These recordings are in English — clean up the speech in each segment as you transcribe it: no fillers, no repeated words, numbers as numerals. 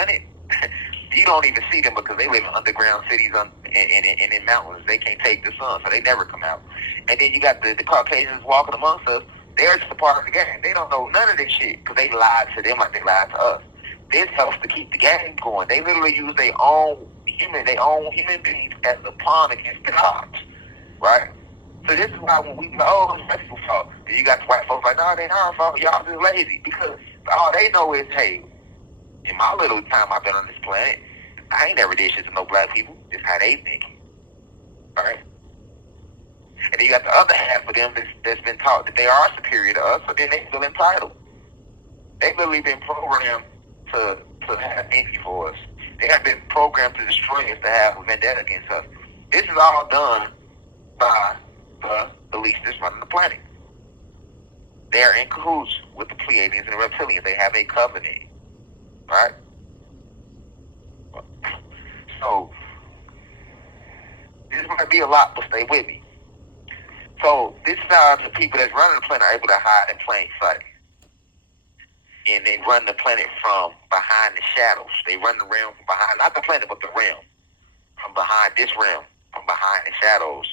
planet, you don't even see them because they live in underground cities and in mountains. They can't take the sun, so they never come out. And then you got the Caucasians walking amongst us. They're just a part of the game. They don't know none of this shit because they lied to them like they lied to us. This helps to keep the game going. They literally use their own human beings as a pawn against the gods, right? So this is why when we go, oh, it's white people's fault. Then you got the white folks like, no, it ain't our fault. Y'all just lazy. Because all they know is, hey, in my little time I've been on this planet, I ain't never did shit to no black people. Just how they think. All right? And then you got the other half of them that's been taught that they are superior to us, so then they feel entitled. They've literally been programmed to have envy for us. They have been programmed to destroy us, to have a vendetta against us. This is all done by the elites that's running the planet. They're in cahoots with the Pleiadians and the reptilians. They have a covenant, right? So this might be a lot, but stay with me. So this is how the people that's running the planet are able to hide in plain sight. And they run the planet from behind the shadows. They run the realm from behind, not the planet, but the realm. From behind this realm, from behind the shadows,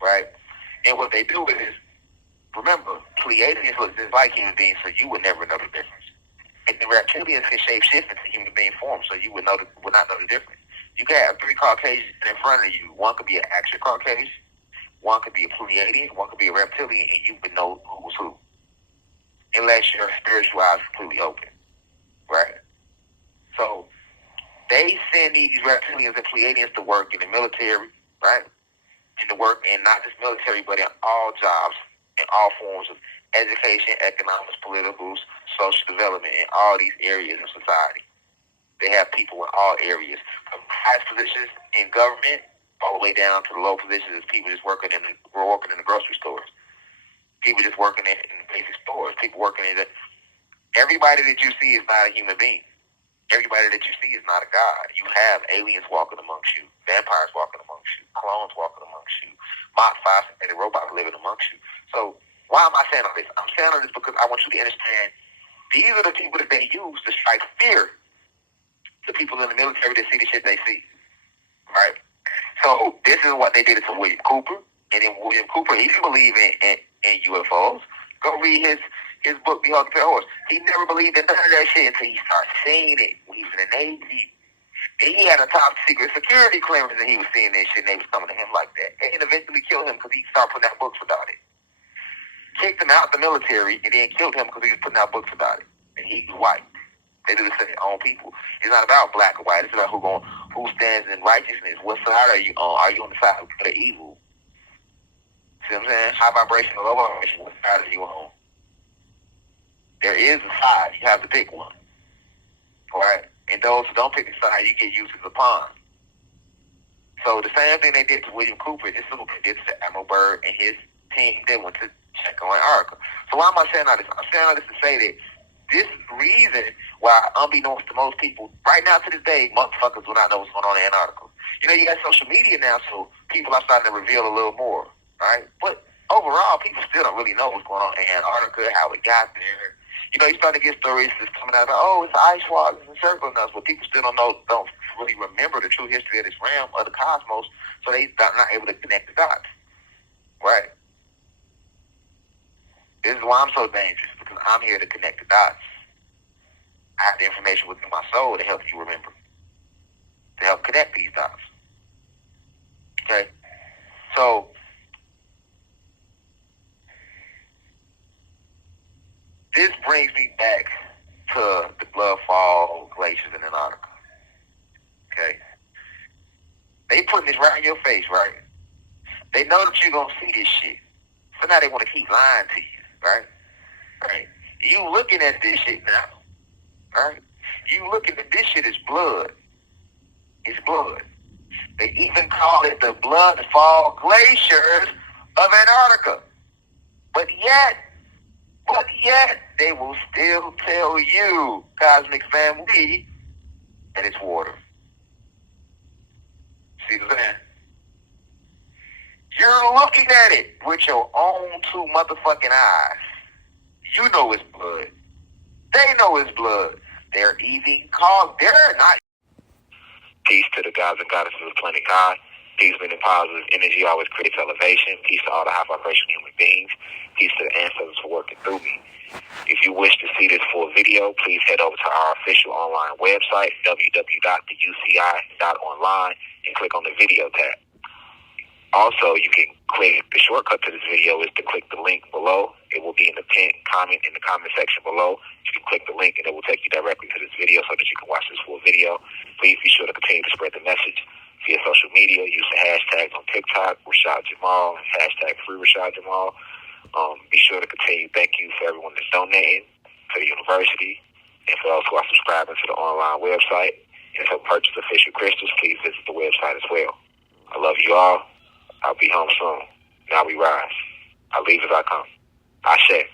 right? And what they do is, remember, Pleiadians look just like human beings, so you would never know the difference. And the reptilians can shape shift into human being form, so you would not know the difference. You can have three Caucasians in front of you. One could be an actual Caucasian, one could be a Pleiadian, one could be a reptilian, and you would know who was who. Unless your spiritual eyes are completely open, right? So they send these reptilians and Pleiadians to work in the military, right? And to work in not just military, but in all jobs, in all forms of education, economics, politicals, social development, in all these areas of society. They have people in all areas, from highest positions in government all the way down to the low positions as people just working in the grocery stores. People just working in basic stores. People working in everybody that you see is not a human being. Everybody that you see is not a god. You have aliens walking amongst you, vampires walking amongst you, clones walking amongst you, modified synthetic robots living amongst you. So why am I saying all this? I'm saying all this because I want you to understand these are the people that they use to strike fear to people in the military that see the shit they see. Right? So this is what they did to William Cooper. And then William Cooper, he didn't believe in UFOs. Go read his book, Behold the Pale Horse. He never believed in none of that shit until he started seeing it when he was in the Navy. And he had a top secret security clearance and he was seeing that shit and they was coming to him like that. And eventually killed him because he started putting out books about it. Kicked him out the military and then killed him because he was putting out books about it. And he was white. They do this to their own people. It's not about black or white. It's about who stands in righteousness. What side are you on? Are you on the side of good or evil? See what I'm saying? High vibration or low vibration. What side are you on? There is a side. You have to pick one. Right? And those who don't pick a side, you get used as a pawn. So the same thing they did to William Cooper, this little kid did to Admiral Byrd and his team. They went to check on Antarctica. So why am I saying all this? I'm saying all this to say that this is the reason why, unbeknownst to most people, right now to this day, motherfuckers will not know what's going on in Antarctica. You know, you got social media now, so people are starting to reveal a little more, right? But overall, people still don't really know what's going on in Antarctica, how it got there. You know, you start to get stories that's coming out about, oh, it's ice walls and circling us, but people still don't really remember the true history of this realm of the cosmos, so they're not able to connect the dots, right? This is why I'm so dangerous, because I'm here to connect the dots. I have the information within my soul to help you remember, to help connect these dots. Okay? So, this brings me back to the blood fall glaciers in Antarctica. Okay? They putting this right in your face, right? They know that you're going to see this shit. So now they want to keep lying to you, right? Right? You looking at this shit now, right? You looking at this shit as blood. It's blood. They even call it the blood fall glaciers of Antarctica. But yet, they will still tell you, cosmic family, that it's water. See what I'm saying? You're looking at it with your own two motherfucking eyes. You know it's blood. They know it's blood. They're even called, they're not. Peace to the gods and goddesses of planet God. Peace, meaning positive energy always creates elevation. Peace to all the high vibration human beings. Peace to the ancestors for working through me. If you wish to see this full video, please head over to our official online website, www.theuci.online, and click on the video tab. Also, you can click, the shortcut to this video is to click the link below. It will be in the pinned comment in the comment section below. You can click the link and it will take you directly to this video so that you can watch this full video. Please be sure to continue to spread the message via social media. Use the hashtags on TikTok, Rashad Jamal, hashtag free Rashad Jamal. Be sure to continue. Thank you for everyone that's donating to the university and for those who are subscribing to the online website. And to purchase official crystals, please visit the website as well. I love you all. I'll be home soon. Now we rise. I leave as I come. Ashe.